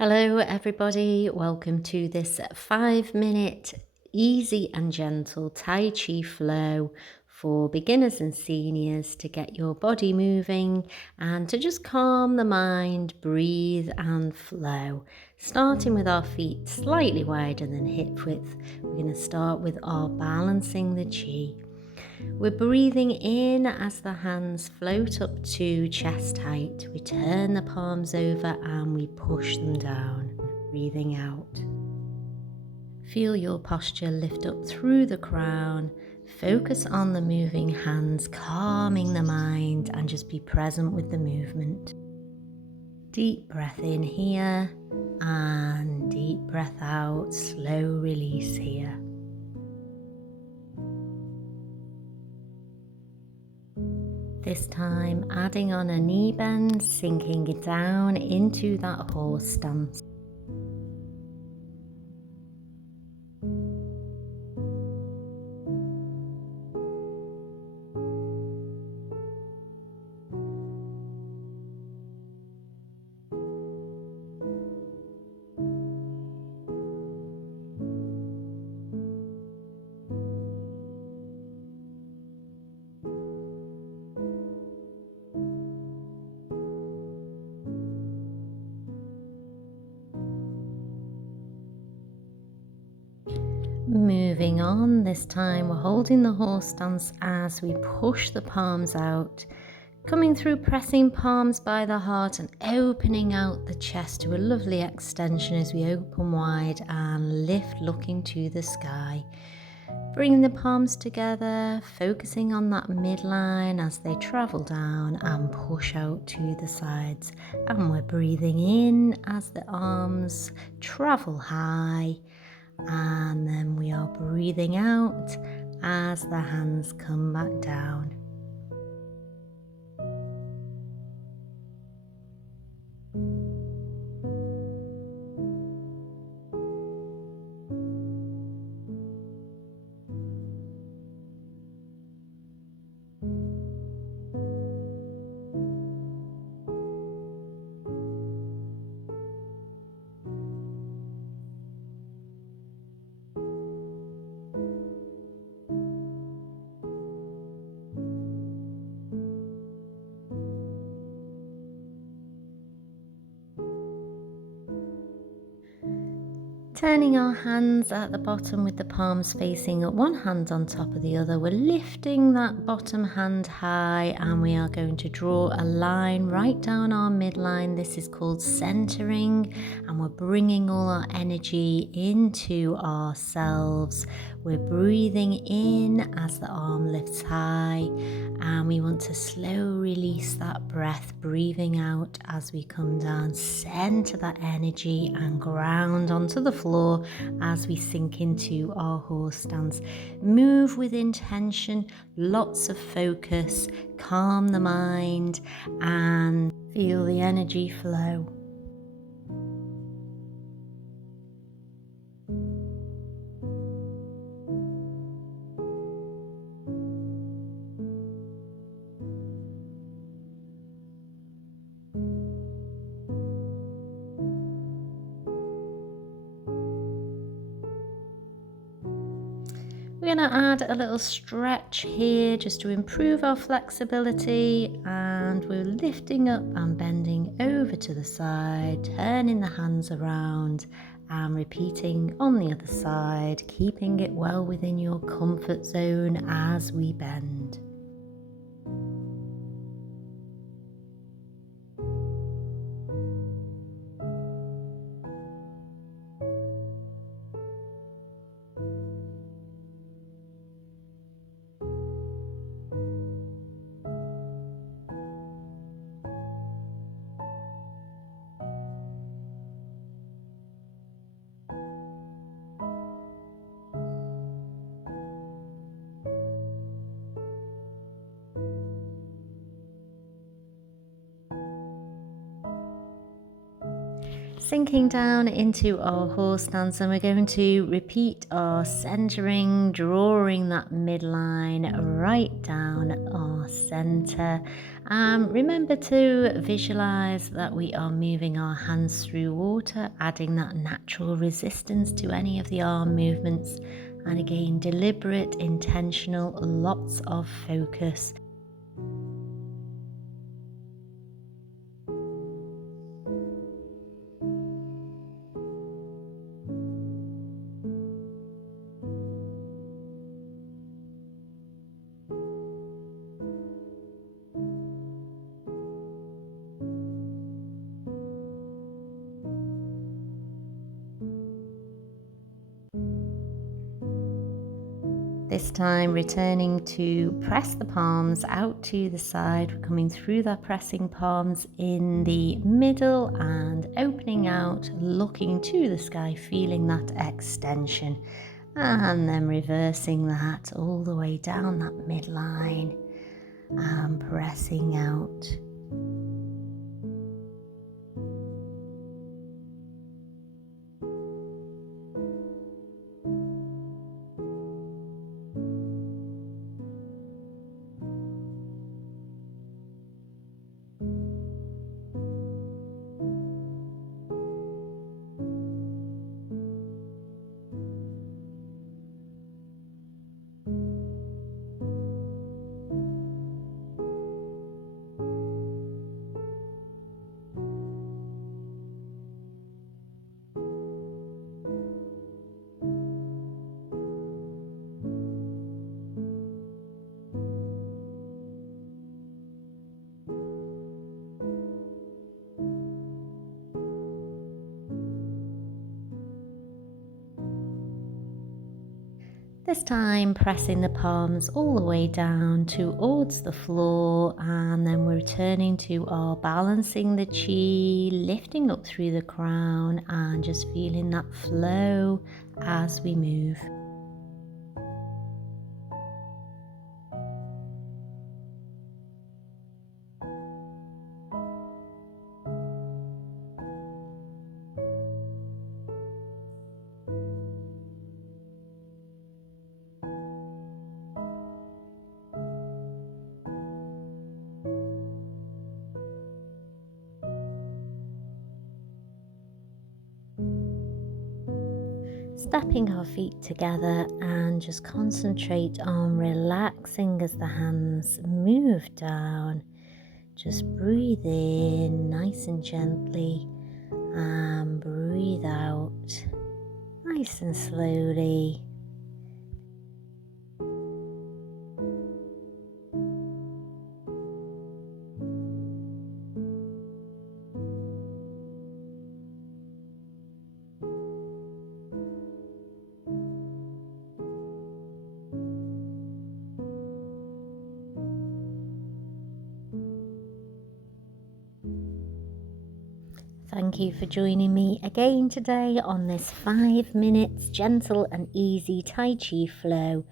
Hello, everybody. Welcome to this 5-minute easy and gentle Tai Chi Flow for beginners and seniors to get your body moving and to just calm the mind, breathe and flow. Starting with our feet slightly wider than hip width, we're going to start with our balancing the chi. We're breathing in as the hands float up to chest height. We turn the palms over and we push them down. Breathing out. Feel your posture lift up through the crown. Focus on the moving hands, calming the mind, and just be present with the movement. Deep breath in here and deep breath out. Slow release here. This time adding on a knee bend, sinking it down into that horse stance. Moving on, this time we're holding the horse stance as we push the palms out, coming through, pressing palms by the heart and opening out the chest to a lovely extension as we open wide and lift, looking to the sky. Bringing the palms together, focusing on that midline as they travel down and push out to the sides. And we're breathing in as the arms travel high. And then we are breathing out as the hands come back down. Turning our hands at the bottom with the palms facing up, one hand on top of the other. We're lifting that bottom hand high and we are going to draw a line right down our midline. This is called centering, and we're bringing all our energy into ourselves. We're breathing in as the arm lifts high, and we want to slow release that breath, breathing out as we come down. Center that energy and ground onto the floor as we sink into our horse stance. Move with intention, lots of focus, calm the mind and feel the energy flow. We're going to add a little stretch here just to improve our flexibility, and we're lifting up and bending over to the side, turning the hands around and repeating on the other side, keeping it well within your comfort zone as we bend. Sinking down into our horse stance, and we're going to repeat our centering, drawing that midline right down our center. Remember to visualize that we are moving our hands through water, adding that natural resistance to any of the arm movements. And again, deliberate, intentional, lots of focus. This time returning to press the palms out to the side. We're coming through that pressing palms in the middle and opening out, looking to the sky, feeling that extension. And then reversing that all the way down that midline and pressing out. This time pressing the palms all the way down towards the floor, and then we're returning to our balancing the chi, lifting up through the crown and just feeling that flow as we move. Stepping our feet together and just concentrate on relaxing as the hands move down. Just breathe in nice and gently and breathe out nice and slowly. Thank you for joining me again today on this 5 minutes gentle and easy Tai Chi flow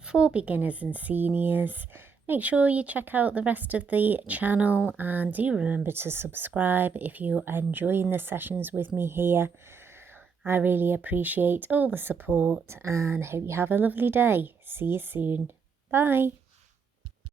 for beginners and seniors. Make sure you check out the rest of the channel and do remember to subscribe if you are enjoying the sessions with me here. I really appreciate all the support and hope you have a lovely day. See you soon. Bye.